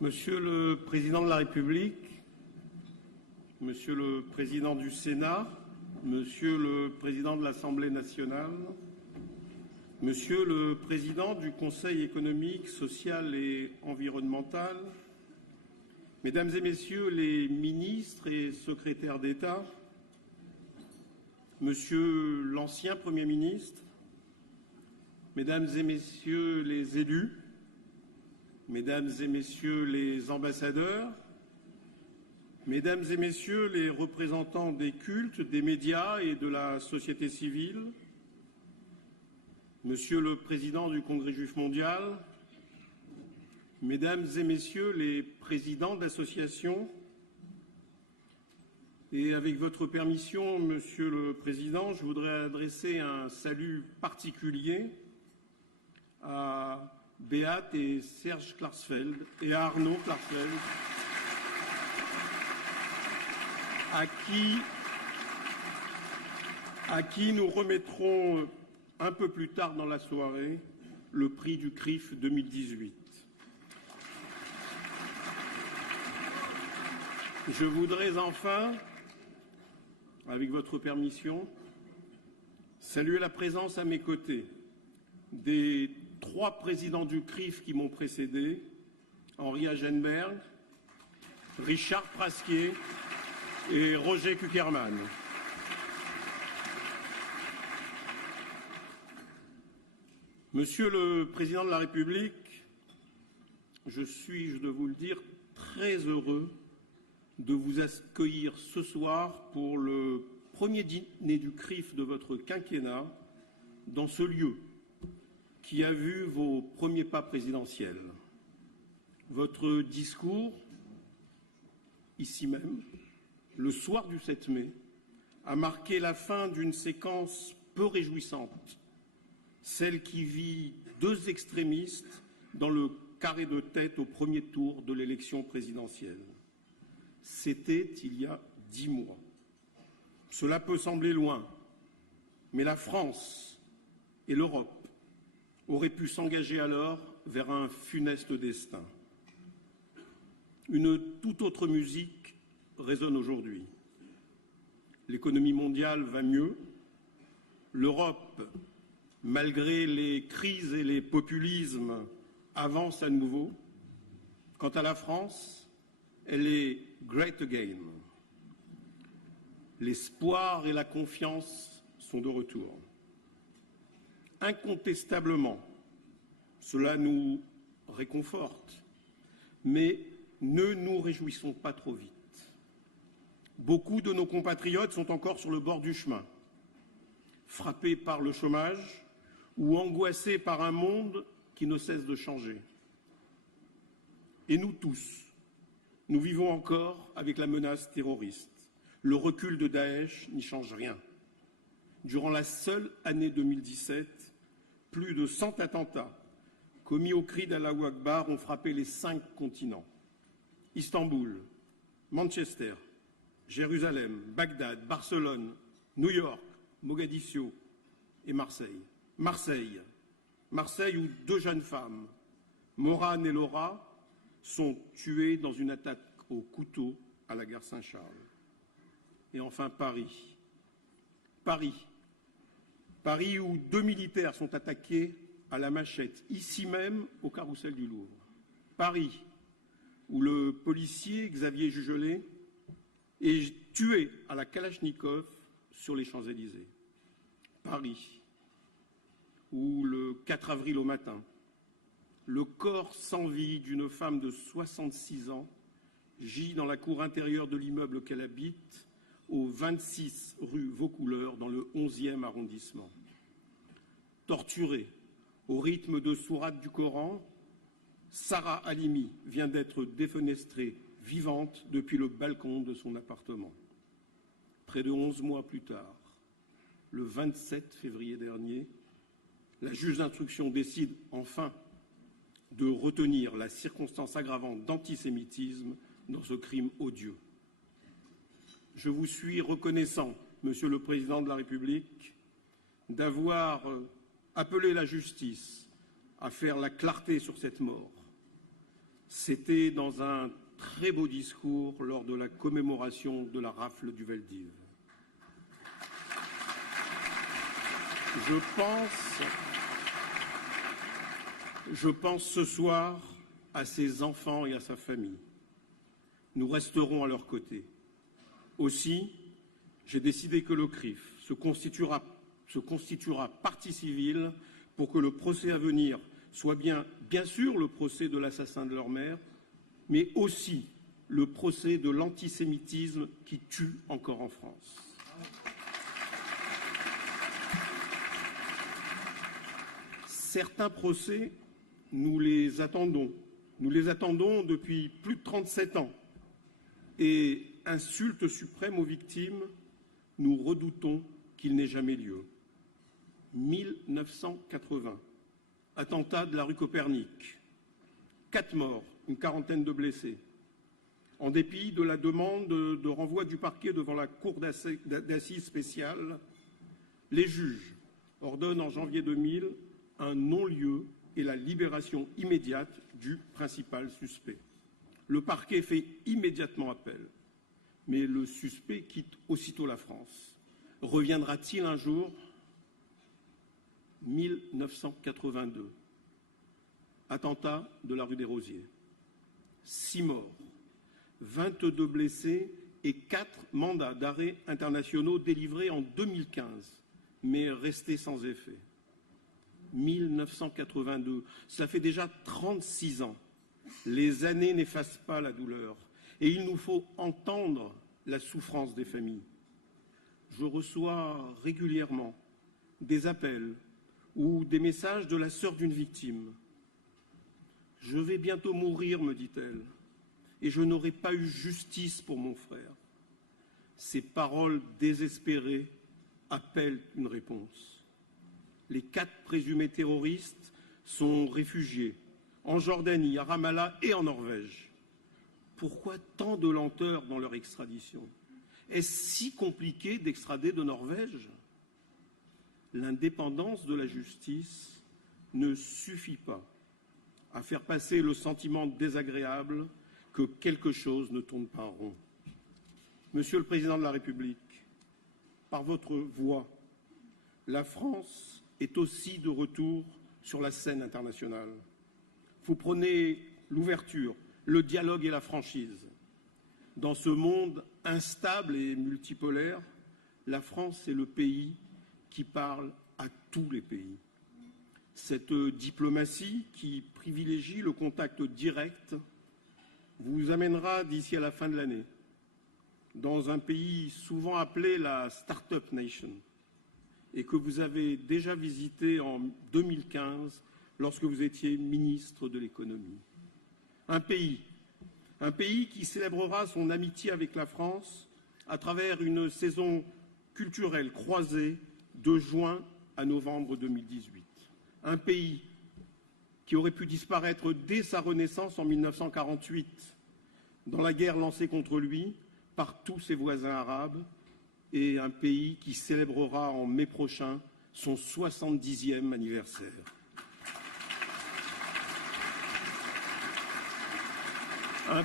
Monsieur le Président de la République, Monsieur le Président du Sénat, Monsieur le Président de l'Assemblée nationale, Monsieur le Président du Conseil économique, social et environnemental, Mesdames et Messieurs les ministres et secrétaires d'État, Monsieur l'ancien Premier ministre, Mesdames et Messieurs les élus, Mesdames et Messieurs les ambassadeurs, Mesdames et Messieurs les représentants des cultes, des médias et de la société civile, Monsieur le Président du Congrès juif mondial, Mesdames et Messieurs les présidents d'associations, et avec votre permission, Monsieur le Président, je voudrais adresser un salut particulier à Beat et Serge Klarsfeld et à Arnaud Klarsfeld, à qui nous remettrons un peu plus tard dans la soirée le prix du CRIF 2018. Je voudrais enfin, avec votre permission, saluer la présence à mes côtés des 3 présidents du CRIF qui m'ont précédé, Henri Agenberg, Richard Prasquier et Roger Kuckerman. Monsieur le Président de la République, je suis, je dois vous le dire, très heureux de vous accueillir ce soir pour le premier dîner du CRIF de votre quinquennat dans ce lieu qui a vu vos premiers pas présidentiels. Votre discours, ici même, le soir du 7 mai, a marqué la fin d'une séquence peu réjouissante, celle qui vit 2 extrémistes dans le carré de tête au premier tour de l'élection présidentielle. C'était il y a 10 mois. Cela peut sembler loin, mais la France et l'Europe auraient pu s'engager alors vers un funeste destin. Une toute autre musique résonne aujourd'hui. L'économie mondiale va mieux. L'Europe, malgré les crises et les populismes, avance à nouveau. Quant à la France, elle est great again. L'espoir et la confiance sont de retour. Incontestablement, cela nous réconforte, mais ne nous réjouissons pas trop vite. Beaucoup de nos compatriotes sont encore sur le bord du chemin, frappés par le chômage ou angoissés par un monde qui ne cesse de changer. Et nous tous, nous vivons encore avec la menace terroriste. Le recul de Daesh n'y change rien. Durant la seule année 2017, plus de 100 attentats commis au cri d'Allahu Akbar ont frappé les 5 continents. Istanbul, Manchester, Jérusalem, Bagdad, Barcelone, New York, Mogadiscio et Marseille. Marseille où 2 jeunes femmes, Morane et Laura, sont tuées dans une attaque au couteau à la gare Saint-Charles. Et enfin Paris. Paris où 2 militaires sont attaqués à la machette, ici même au carrousel du Louvre. Paris où le policier Xavier Jugelet est tué à la Kalachnikov sur les Champs-Élysées. Paris où le 4 avril au matin, le corps sans vie d'une femme de 66 ans gît dans la cour intérieure de l'immeuble qu'elle habite, au 26 rue Vaucouleurs, dans le 11e arrondissement. Torturée au rythme de sourates du Coran, Sarah Halimi vient d'être défenestrée vivante depuis le balcon de son appartement. Près de 11 mois plus tard, le 27 février dernier, la juge d'instruction décide enfin de retenir la circonstance aggravante d'antisémitisme dans ce crime odieux. Je vous suis reconnaissant, Monsieur le Président de la République, d'avoir appelé la justice à faire la clarté sur cette mort. C'était dans un très beau discours lors de la commémoration de la rafle du Veldiv. Je pense ce soir à ses enfants et à sa famille. Nous resterons à leur côté. Aussi, j'ai décidé que le CRIF se constituera partie civile pour que le procès à venir soit bien sûr le procès de l'assassin de leur mère, mais aussi le procès de l'antisémitisme qui tue encore en France. Certains procès, nous les attendons depuis plus de 37 ans. Et insulte suprême aux victimes, nous redoutons qu'il n'ait jamais lieu. 1980, attentat de la rue Copernic, 4 morts, une quarantaine de blessés. En dépit de la demande de renvoi du parquet devant la cour d'assises spéciale, les juges ordonnent en janvier 2000 un non-lieu et la libération immédiate du principal suspect. Le parquet fait immédiatement appel, mais le suspect quitte aussitôt la France. Reviendra-t-il un jour ? 1982, attentat de la rue des Rosiers, 6 morts, 22 blessés et 4 mandats d'arrêt internationaux délivrés en 2015, mais restés sans effet. 1982, cela fait déjà 36 ans. Les années n'effacent pas la douleur et il nous faut entendre la souffrance des familles. Je reçois régulièrement des appels ou des messages de la sœur d'une victime. « Je vais bientôt mourir, me dit-elle, et je n'aurai pas eu justice pour mon frère. » Ces paroles désespérées appellent une réponse. Les 4 présumés terroristes sont réfugiés en Jordanie, à Ramallah et en Norvège. Pourquoi tant de lenteur dans leur extradition? Est-ce si compliqué d'extrader de Norvège? L'indépendance de la justice ne suffit pas à faire passer le sentiment désagréable que quelque chose ne tourne pas en rond. Monsieur le Président de la République, par votre voix, la France est aussi de retour sur la scène internationale. Vous prenez l'ouverture, le dialogue et la franchise. Dans ce monde instable et multipolaire, la France est le pays qui parle à tous les pays. Cette diplomatie qui privilégie le contact direct vous amènera d'ici à la fin de l'année dans un pays souvent appelé la Start-up Nation et que vous avez déjà visité en 2015 lorsque vous étiez ministre de l'économie. Un pays qui célébrera son amitié avec la France à travers une saison culturelle croisée de juin à novembre 2018. Un pays qui aurait pu disparaître dès sa renaissance en 1948 dans la guerre lancée contre lui par tous ses voisins arabes, et un pays qui célébrera en mai prochain son 70e anniversaire. Un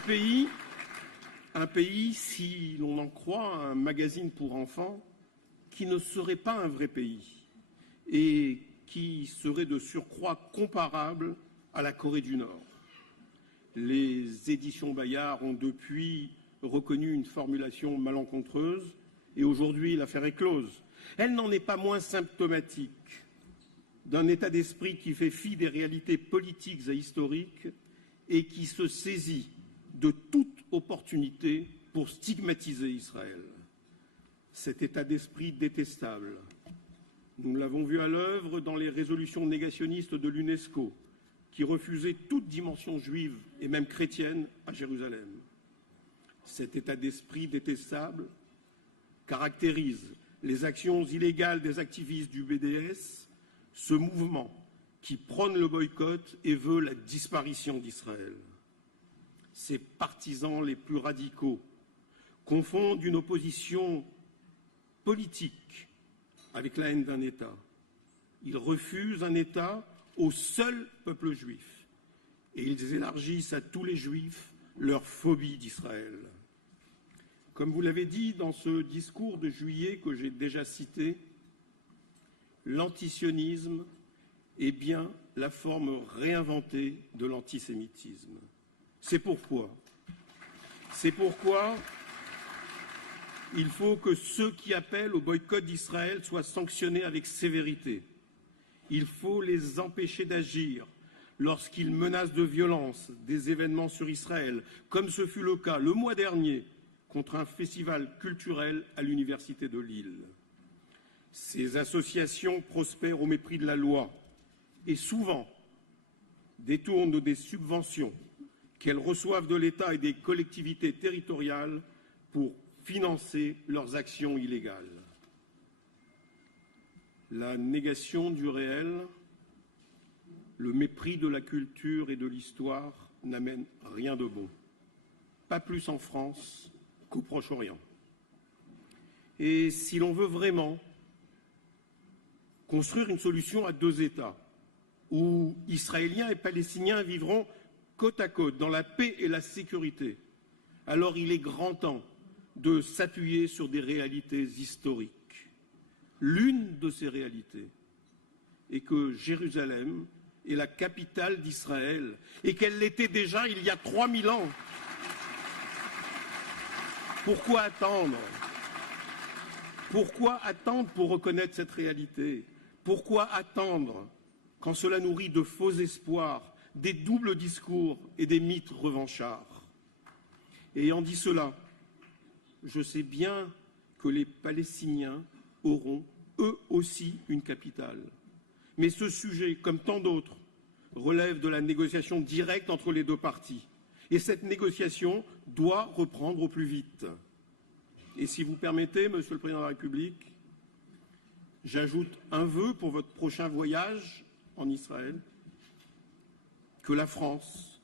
pays, si l'on en croit un magazine pour enfants, qui ne serait pas un vrai pays et qui serait de surcroît comparable à la Corée du Nord. Les éditions Bayard ont depuis reconnu une formulation malencontreuse et aujourd'hui l'affaire est close. Elle n'en est pas moins symptomatique d'un état d'esprit qui fait fi des réalités politiques et historiques et qui se saisit de toute opportunité pour stigmatiser Israël. Cet état d'esprit détestable, nous l'avons vu à l'œuvre dans les résolutions négationnistes de l'UNESCO, qui refusaient toute dimension juive et même chrétienne à Jérusalem. Cet état d'esprit détestable caractérise les actions illégales des activistes du BDS, ce mouvement qui prône le boycott et veut la disparition d'Israël. Ses partisans les plus radicaux confondent une opposition politique avec la haine d'un État. Ils refusent un État au seul peuple juif. et ils élargissent à tous les Juifs leur phobie d'Israël. Comme vous l'avez dit dans ce discours de juillet que j'ai déjà cité, l'antisionisme est bien la forme réinventée de l'antisémitisme. C'est pourquoi il faut que ceux qui appellent au boycott d'Israël soient sanctionnés avec sévérité. Il faut les empêcher d'agir lorsqu'ils menacent de violence des événements sur Israël, comme ce fut le cas le mois dernier contre un festival culturel à l'Université de Lille. Ces associations prospèrent au mépris de la loi et souvent détournent des subventions qu'elles reçoivent de l'État et des collectivités territoriales pour financer leurs actions illégales. La négation du réel, le mépris de la culture et de l'histoire n'amènent rien de bon, pas plus en France qu'au Proche-Orient. Et si l'on veut vraiment construire une solution à deux États, où Israéliens et Palestiniens vivront côte à côte dans la paix et la sécurité, alors il est grand temps de s'appuyer sur des réalités historiques. L'une de ces réalités est que Jérusalem est la capitale d'Israël et qu'elle l'était déjà il y a 3000 ans. Pourquoi attendre? Pourquoi attendre pour reconnaître cette réalité? Pourquoi attendre quand cela nourrit de faux espoirs, des doubles discours et des mythes revanchards? Ayant dit cela, je sais bien que les Palestiniens auront eux aussi une capitale. Mais ce sujet, comme tant d'autres, relève de la négociation directe entre les deux parties. Et cette négociation doit reprendre au plus vite. Et si vous permettez, Monsieur le Président de la République, j'ajoute un vœu pour votre prochain voyage en Israël, que la France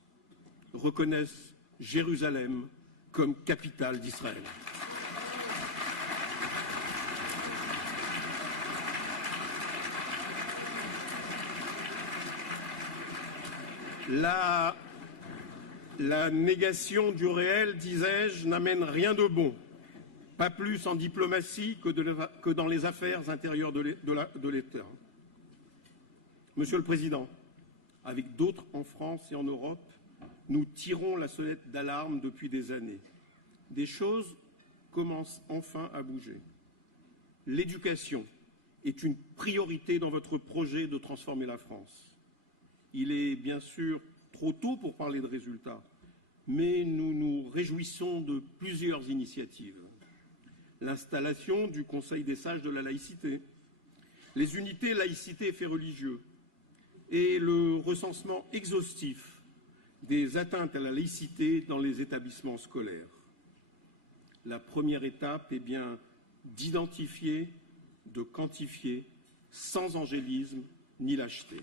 reconnaisse Jérusalem comme capitale d'Israël. La négation du réel, disais-je, n'amène rien de bon, pas plus en diplomatie que dans les affaires intérieures de l'État. Monsieur le Président, avec d'autres en France et en Europe, nous tirons la sonnette d'alarme depuis des années. Des choses commencent enfin à bouger. L'éducation est une priorité dans votre projet de transformer la France. Il est bien sûr trop tôt pour parler de résultats, mais nous nous réjouissons de plusieurs initiatives. L'installation du Conseil des sages de la laïcité, les unités laïcité et faits religieux, et le recensement exhaustif des atteintes à la laïcité dans les établissements scolaires. La première étape est bien d'identifier, de quantifier, sans angélisme ni lâcheté.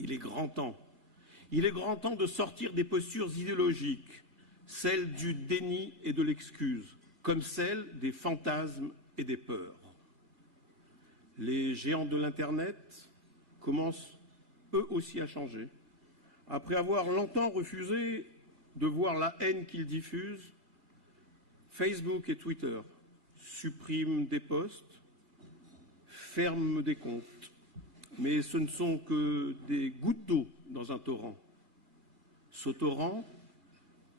Il est grand temps de sortir des postures idéologiques, celles du déni et de l'excuse, comme celles des fantasmes et des peurs. Les géants de l'Internet commencent eux aussi à changer. Après avoir longtemps refusé de voir la haine qu'ils diffusent, Facebook et Twitter suppriment des posts, ferment des comptes. Mais ce ne sont que des gouttes d'eau dans un torrent. Ce torrent,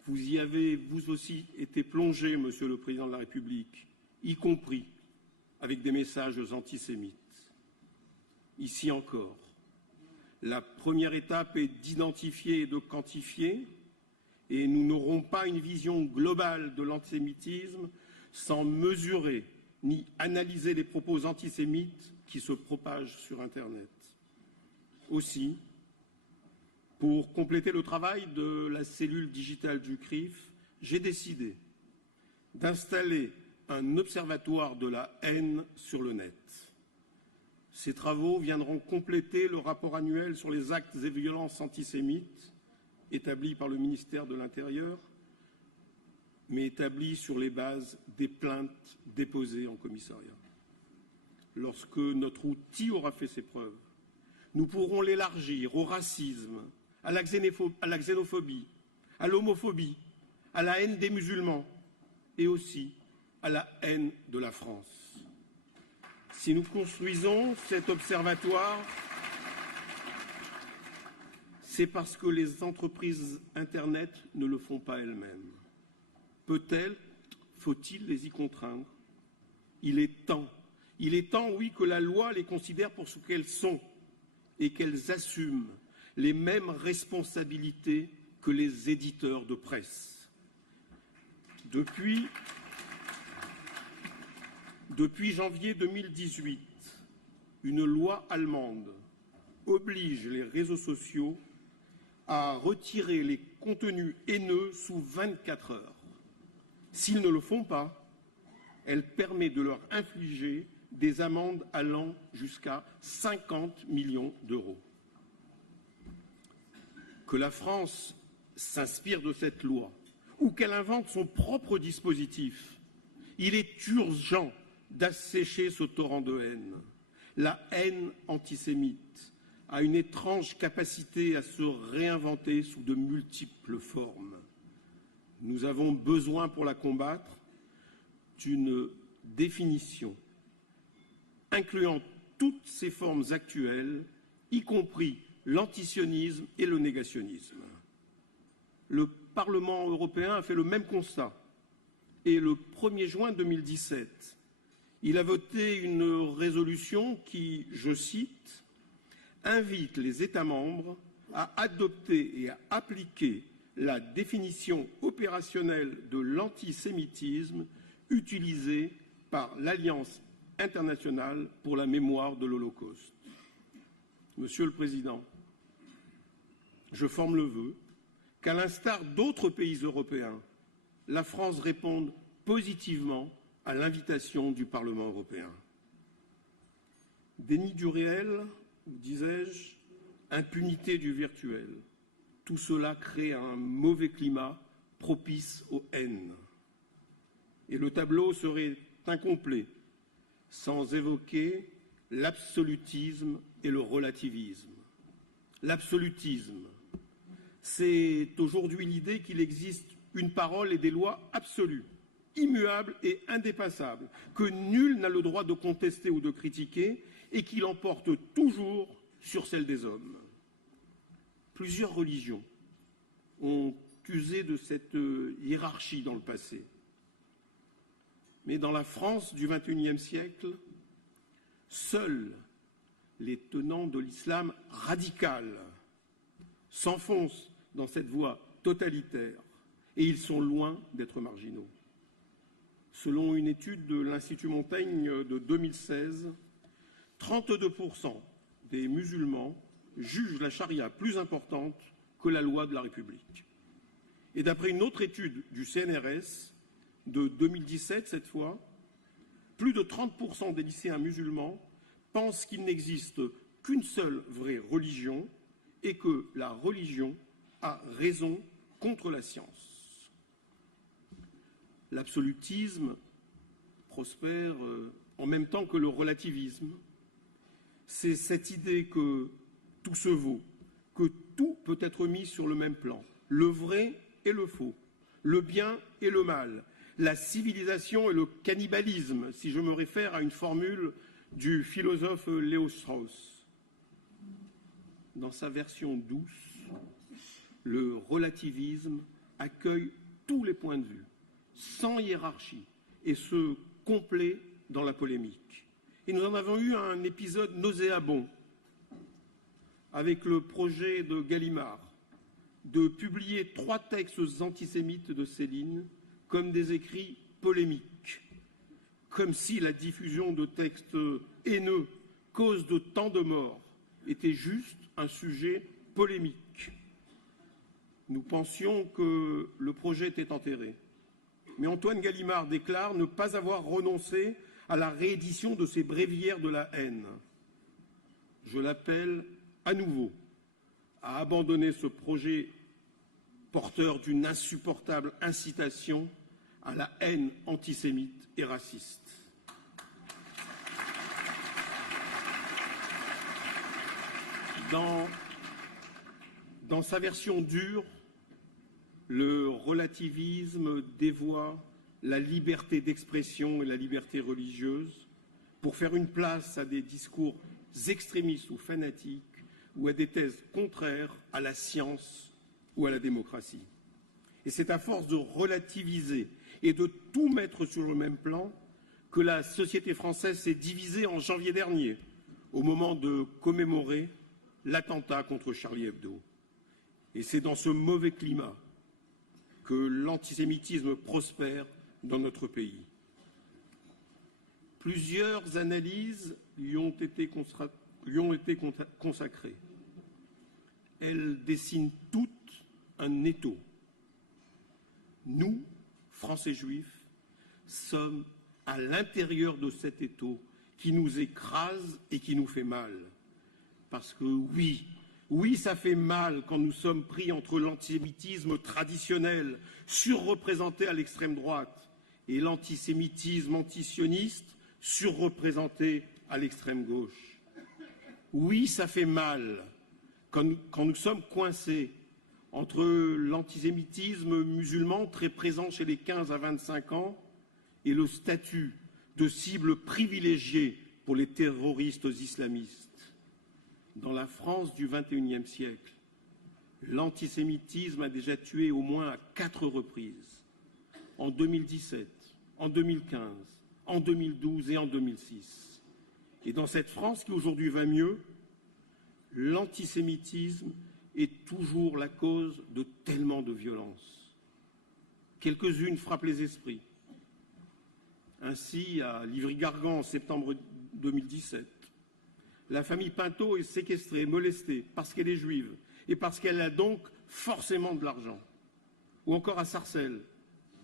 vous y avez vous aussi été plongé, Monsieur le Président de la République, y compris avec des messages antisémites. Ici encore, la première étape est d'identifier et de quantifier, et nous n'aurons pas une vision globale de l'antisémitisme sans mesurer ni analyser les propos antisémites qui se propagent sur Internet. Aussi, pour compléter le travail de la cellule digitale du CRIF, j'ai décidé d'installer un observatoire de la haine sur le net. Ces travaux viendront compléter le rapport annuel sur les actes et violences antisémites établi par le ministère de l'Intérieur, mais établi sur les bases des plaintes déposées en commissariat. Lorsque notre outil aura fait ses preuves, nous pourrons l'élargir au racisme, à la xénophobie, à l'homophobie, à la haine des musulmans et aussi à la haine de la France. Si nous construisons cet observatoire, c'est parce que les entreprises Internet ne le font pas elles-mêmes. Peut-être faut-il les y contraindre. Il est temps, oui, que la loi les considère pour ce qu'elles sont et qu'elles assument les mêmes responsabilités que les éditeurs de presse. Depuis janvier 2018, une loi allemande oblige les réseaux sociaux à retirer les contenus haineux sous 24 heures. S'ils ne le font pas, elle permet de leur infliger des amendes allant jusqu'à 50 millions d'euros. Que la France s'inspire de cette loi ou qu'elle invente son propre dispositif, il est urgent d'assécher ce torrent de haine. La haine antisémite a une étrange capacité à se réinventer sous de multiples formes. Nous avons besoin pour la combattre d'une définition incluant toutes ces formes actuelles, y compris l'antisionisme et le négationnisme. Le Parlement européen a fait le même constat et le 1er juin 2017, il a voté une résolution qui, je cite, invite les États membres à adopter et à appliquer la définition opérationnelle de l'antisémitisme utilisée par l'Alliance internationale pour la mémoire de l'Holocauste. Monsieur le Président, je forme le vœu qu'à l'instar d'autres pays européens, la France réponde positivement à l'invitation du Parlement européen. Déni du réel, disais-je, impunité du virtuel, tout cela crée un mauvais climat propice aux haines. Et le tableau serait incomplet sans évoquer l'absolutisme et le relativisme. L'absolutisme, c'est aujourd'hui l'idée qu'il existe une parole et des lois absolues, immuables et indépassables, que nul n'a le droit de contester ou de critiquer et qui l'emporte toujours sur celle des hommes. Plusieurs religions ont usé de cette hiérarchie dans le passé. Mais dans la France du XXIe siècle, seuls les tenants de l'islam radical s'enfoncent dans cette voie totalitaire et ils sont loin d'être marginaux. Selon une étude de l'Institut Montaigne de 2016, 32% des musulmans jugent la charia plus importante que la loi de la République. Et d'après une autre étude du CNRS, de 2017 cette fois, plus de 30% des lycéens musulmans pensent qu'il n'existe qu'une seule vraie religion et que la religion a raison contre la science. L'absolutisme prospère en même temps que le relativisme. C'est cette idée que tout se vaut, que tout peut être mis sur le même plan, le vrai et le faux, le bien et le mal, la civilisation et le cannibalisme, si je me réfère à une formule du philosophe Léo Strauss. Dans sa version douce, le relativisme accueille tous les points de vue, sans hiérarchie, et se complaît dans la polémique. Et nous en avons eu un épisode nauséabond avec le projet de Gallimard de publier 3 textes antisémites de Céline comme des écrits polémiques, comme si la diffusion de textes haineux, cause de tant de morts, était juste un sujet polémique. Nous pensions que le projet était enterré. Mais Antoine Gallimard déclare ne pas avoir renoncé à la réédition de ses bréviaires de la haine. Je l'appelle à nouveau à abandonner ce projet porteur d'une insupportable incitation à la haine antisémite et raciste. Dans sa version dure, le relativisme dévoie la liberté d'expression et la liberté religieuse pour faire une place à des discours extrémistes ou fanatiques ou à des thèses contraires à la science ou à la démocratie. Et c'est à force de relativiser et de tout mettre sur le même plan que la société française s'est divisée en janvier dernier, au moment de commémorer l'attentat contre Charlie Hebdo. Et c'est dans ce mauvais climat que l'antisémitisme prospère dans notre pays. Plusieurs analyses lui ont été consacrées. Elles dessinent toutes un étau. Nous, Français juifs, sommes à l'intérieur de cet étau qui nous écrase et qui nous fait mal. Parce que oui, ça fait mal quand nous sommes pris entre l'antisémitisme traditionnel, surreprésenté à l'extrême droite, et l'antisémitisme antisioniste, surreprésenté à l'extrême gauche. Oui, ça fait mal quand nous sommes coincés entre l'antisémitisme musulman très présent chez les 15 à 25 ans et le statut de cible privilégiée pour les terroristes islamistes. Dans la France du XXIe siècle, l'antisémitisme a déjà tué au moins à 4 reprises, en 2017, en 2015, en 2012 et en 2006. Et dans cette France qui aujourd'hui va mieux, l'antisémitisme est toujours la cause de tellement de violences. Quelques-unes frappent les esprits. Ainsi, à Livry-Gargan, en septembre 2017, la famille Pinto est séquestrée, molestée, parce qu'elle est juive et parce qu'elle a donc forcément de l'argent. Ou encore à Sarcelles,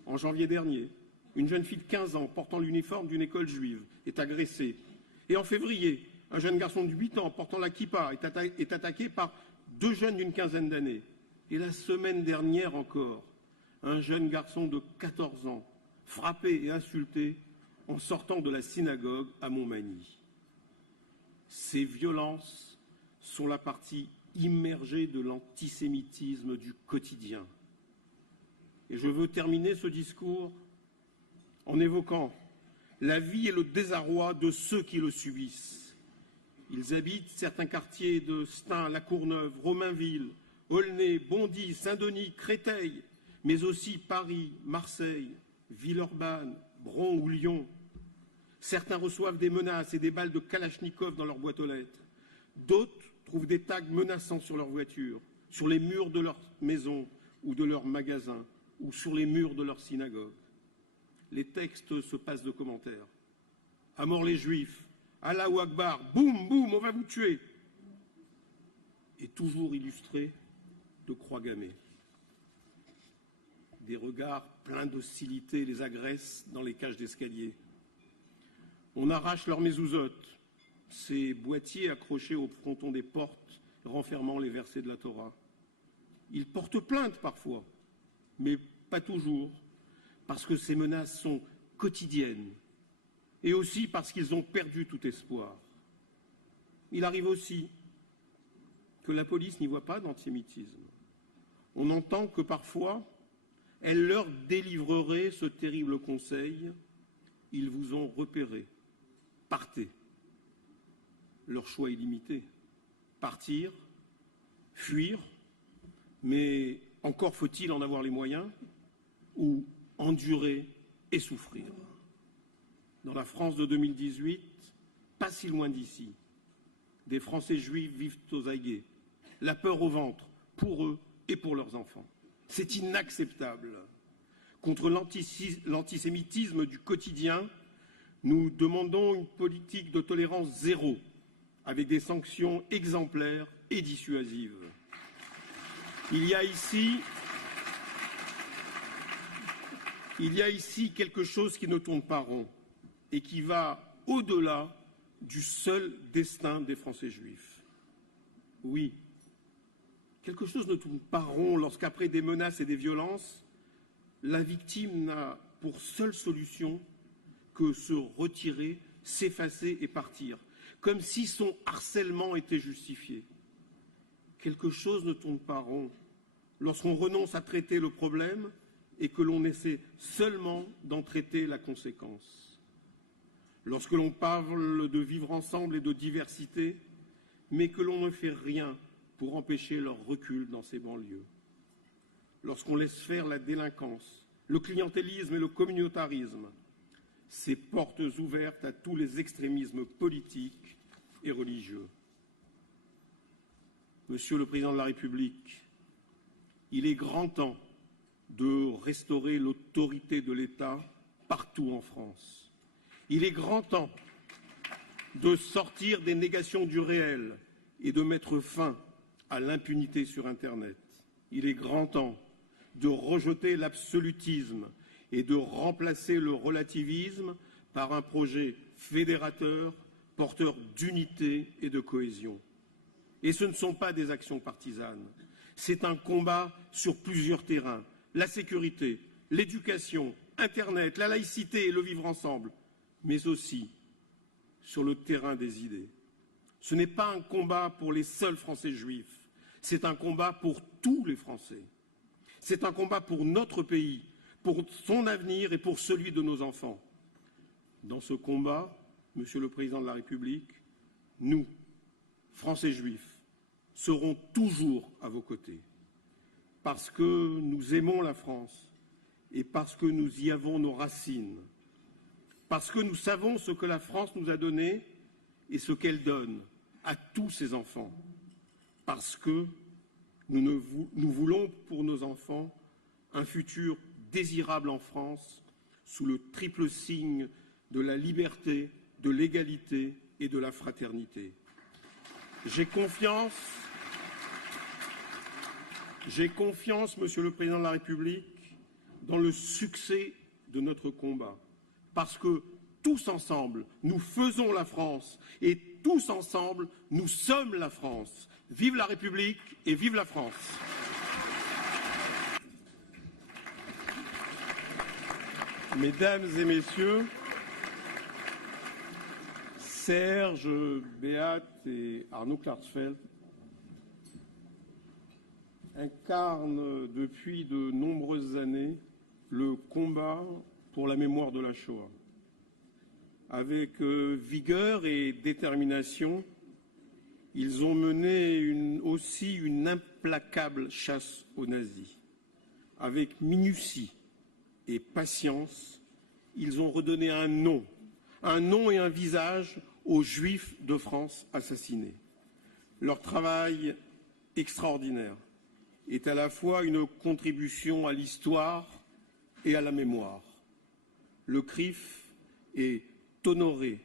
en janvier dernier, une jeune fille de 15 ans portant l'uniforme d'une école juive est agressée. Et en février, un jeune garçon de 8 ans portant la kippa est attaqué par 2 jeunes d'une quinzaine d'années. Et la semaine dernière encore, un jeune garçon de 14 ans, frappé et insulté en sortant de la synagogue à Montmagny. Ces violences sont la partie immergée de l'antisémitisme du quotidien. Et je veux terminer ce discours en évoquant la vie et le désarroi de ceux qui le subissent. Ils habitent certains quartiers de Stein, La Courneuve, Romainville, Aulnay, Bondy, Saint-Denis, Créteil, mais aussi Paris, Marseille, Villeurbanne, Bron ou Lyon. Certains reçoivent des menaces et des balles de Kalachnikov dans leur boîte aux lettres. D'autres trouvent des tags menaçants sur leur voiture, sur les murs de leur maison ou de leur magasin, ou sur les murs de leur synagogue. Les textes se passent de commentaires. À mort les Juifs, Allahu Akbar, boum, boum, on va vous tuer. Et toujours illustrés de croix gammées. Des regards pleins d'hostilité les agressent dans les cages d'escalier. On arrache leurs mezouzotes, ces boîtiers accrochés au fronton des portes renfermant les versets de la Torah. Ils portent plainte parfois, mais pas toujours, parce que ces menaces sont quotidiennes et aussi parce qu'ils ont perdu tout espoir. Il arrive aussi que la police n'y voit pas d'antisémitisme. On entend que parfois, elle leur délivrerait ce terrible conseil « Ils vous ont repéré, partez ». Leur choix est limité. Partir, fuir, mais encore faut-il en avoir les moyens, ou endurer et souffrir. Dans la France de 2018, pas si loin d'ici, des Français juifs vivent aux aguets, la peur au ventre, pour eux et pour leurs enfants. C'est inacceptable. Contre l'antisémitisme du quotidien, nous demandons une politique de tolérance zéro, avec des sanctions exemplaires et dissuasives. Il y a ici quelque chose qui ne tourne pas rond et qui va au-delà du seul destin des Français juifs. Oui, quelque chose ne tourne pas rond lorsqu'après des menaces et des violences, la victime n'a pour seule solution que se retirer, s'effacer et partir, comme si son harcèlement était justifié. quelque chose ne tourne pas rond lorsqu'on renonce à traiter le problème et que l'on essaie seulement d'en traiter la conséquence. Lorsque l'on parle de vivre ensemble et de diversité, mais que l'on ne fait rien pour empêcher leur recul dans ces banlieues. Lorsqu'on laisse faire la délinquance, le clientélisme et le communautarisme, ces portes ouvertes à tous les extrémismes politiques et religieux. Monsieur le Président de la République, il est grand temps de restaurer l'autorité de l'État partout en France. Il est grand temps de sortir des négations du réel et de mettre fin à l'impunité sur Internet. Il est grand temps de rejeter l'absolutisme et de remplacer le relativisme par un projet fédérateur, porteur d'unité et de cohésion. Et ce ne sont pas des actions partisanes, c'est un combat sur plusieurs terrains, la sécurité, l'éducation, Internet, la laïcité et le vivre ensemble, mais aussi sur le terrain des idées. Ce n'est pas un combat pour les seuls Français juifs, c'est un combat pour tous les Français. C'est un combat pour notre pays, pour son avenir et pour celui de nos enfants. Dans ce combat, Monsieur le Président de la République, nous, Français juifs, serons toujours à vos côtés, parce que nous aimons la France et parce que nous y avons nos racines, parce que nous savons ce que la France nous a donné et ce qu'elle donne à tous ses enfants, parce que nous voulons pour nos enfants un futur désirable en France sous le triple signe de la liberté, de l'égalité et de la fraternité. J'ai confiance, Monsieur le Président de la République, dans le succès de notre combat, parce que tous ensemble, nous faisons la France et tous ensemble, nous sommes la France. Vive la République et vive la France. Mesdames et messieurs, Serge, Beat et Arnaud Klarsfeld incarnent depuis de nombreuses années le combat pour la mémoire de la Shoah. Avec vigueur et détermination, ils ont mené aussi une implacable chasse aux nazis. Avec minutie et patience, ils ont redonné un nom et un visage aux Juifs de France assassinés. Leur travail extraordinaire est à la fois une contribution à l'histoire et à la mémoire. Le CRIF est honoré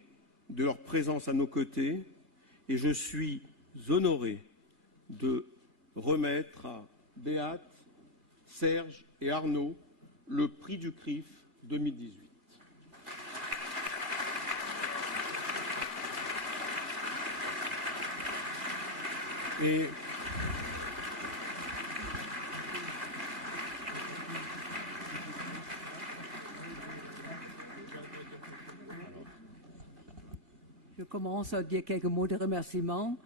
de leur présence à nos côtés et je suis honoré de remettre à Beat, Serge et Arnaud le prix du CRIF 2018. Et je commence à dire quelques mots de remerciement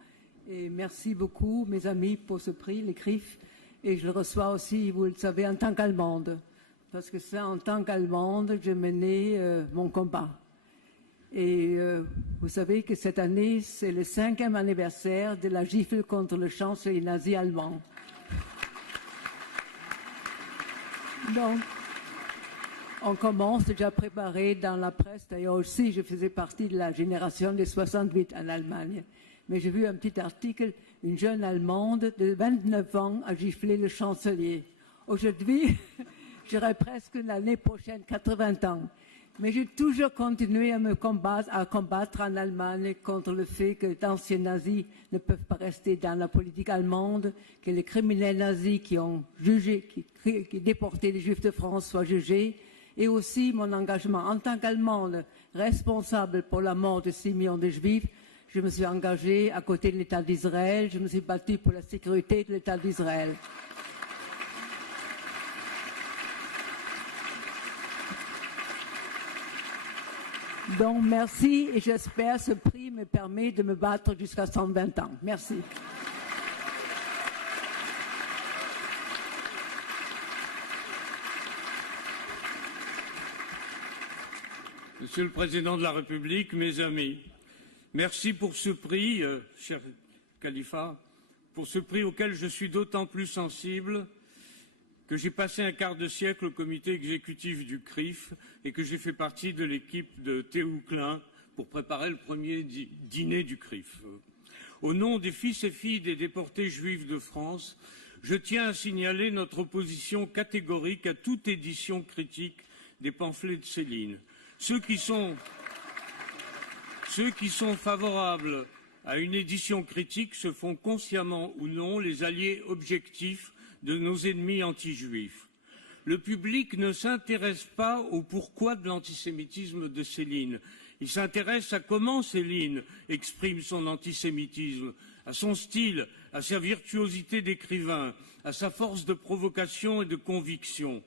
et merci beaucoup mes amis pour ce prix, les CRIF, et je le reçois aussi, vous le savez, en tant qu'Allemande, parce que c'est en tant qu'Allemande que j'ai mené mon combat. Et vous savez que cette année, c'est le 5e anniversaire de la gifle contre le chancelier nazi allemand. Donc, on commence déjà à préparer dans la presse. D'ailleurs aussi, je faisais partie de la génération des 68 en Allemagne. Mais j'ai vu un petit article, une jeune Allemande de 29 ans a giflé le chancelier. Aujourd'hui, j'aurai presque l'année prochaine 80 ans. Mais j'ai toujours continué à combattre en Allemagne contre le fait que d'anciens nazis ne peuvent pas rester dans la politique allemande, que les criminels nazis qui ont jugé, qui déporté les Juifs de France soient jugés, et aussi mon engagement en tant qu'Allemande responsable pour la mort de 6 millions de Juifs. Je me suis engagée à côté de l'État d'Israël, je me suis battue pour la sécurité de l'État d'Israël. Donc merci et j'espère que ce prix me permet de me battre jusqu'à 120 ans. Merci. Monsieur le Président de la République, mes amis, merci pour ce prix, cher Khalifa, pour ce prix auquel je suis d'autant plus sensible que j'ai passé un quart de siècle au comité exécutif du CRIF et que j'ai fait partie de l'équipe de Théo Klein pour préparer le premier dîner du CRIF. Au nom des fils et filles des déportés juifs de France, je tiens à signaler notre opposition catégorique à toute édition critique des pamphlets de Céline. Ceux qui sont favorables à une édition critique se font consciemment ou non les alliés objectifs de nos ennemis anti-juifs. Le public ne s'intéresse pas au pourquoi de l'antisémitisme de Céline. Il s'intéresse à comment Céline exprime son antisémitisme, à son style, à sa virtuosité d'écrivain, à sa force de provocation et de conviction.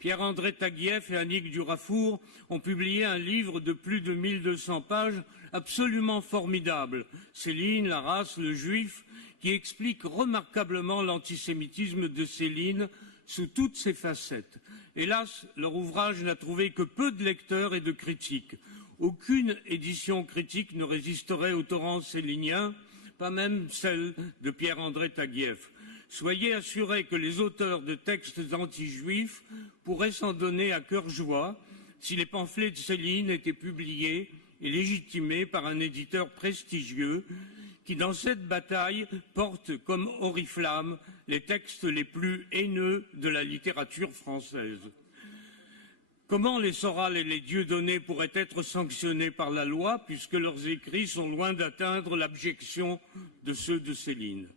Pierre-André Taguieff et Annick Durafour ont publié un livre de plus de 1200 pages absolument formidable, Céline, la race, le juif, qui explique remarquablement l'antisémitisme de Céline sous toutes ses facettes. Hélas, leur ouvrage n'a trouvé que peu de lecteurs et de critiques. Aucune édition critique ne résisterait au torrent célinien, pas même celle de Pierre-André Taguieff. Soyez assurés que les auteurs de textes anti-juifs pourraient s'en donner à cœur joie si les pamphlets de Céline étaient publiés et légitimés par un éditeur prestigieux qui, dans cette bataille, porte comme oriflamme les textes les plus haineux de la littérature française. Comment les Soral et les Dieudonné pourraient être sanctionnés par la loi puisque leurs écrits sont loin d'atteindre l'abjection de ceux de Céline?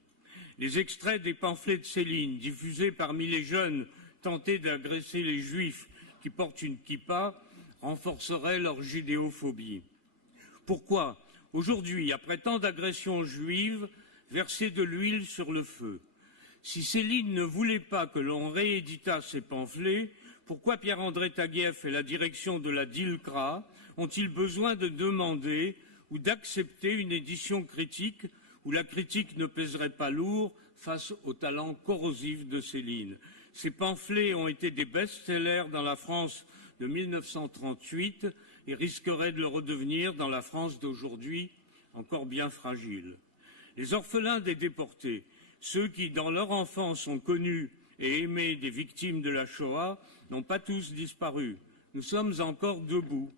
Les extraits des pamphlets de Céline diffusés parmi les jeunes tentés d'agresser les juifs qui portent une kippa renforceraient leur judéophobie. Pourquoi, aujourd'hui, après tant d'agressions juives, verser de l'huile sur le feu? Si Céline ne voulait pas que l'on rééditât ses pamphlets, pourquoi Pierre-André Taguieff et la direction de la DILCRA ont-ils besoin de demander ou d'accepter une édition critique où la critique ne pèserait pas lourd face au talent corrosif de Céline? Ces pamphlets ont été des best-sellers dans la France de 1938 et risqueraient de le redevenir dans la France d'aujourd'hui, encore bien fragile. Les orphelins des déportés, ceux qui, dans leur enfance, ont connu et aimé des victimes de la Shoah, n'ont pas tous disparu. Nous sommes encore debout.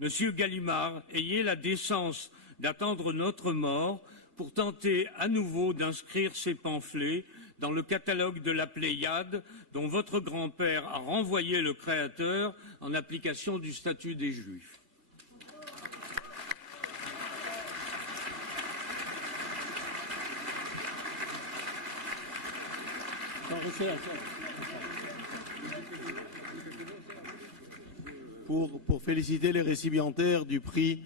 Monsieur Gallimard, ayez la décence d'attendre notre mort pour tenter à nouveau d'inscrire ces pamphlets dans le catalogue de la Pléiade dont votre grand-père a renvoyé le créateur en application du statut des Juifs. Pour féliciter les récipiendaires du prix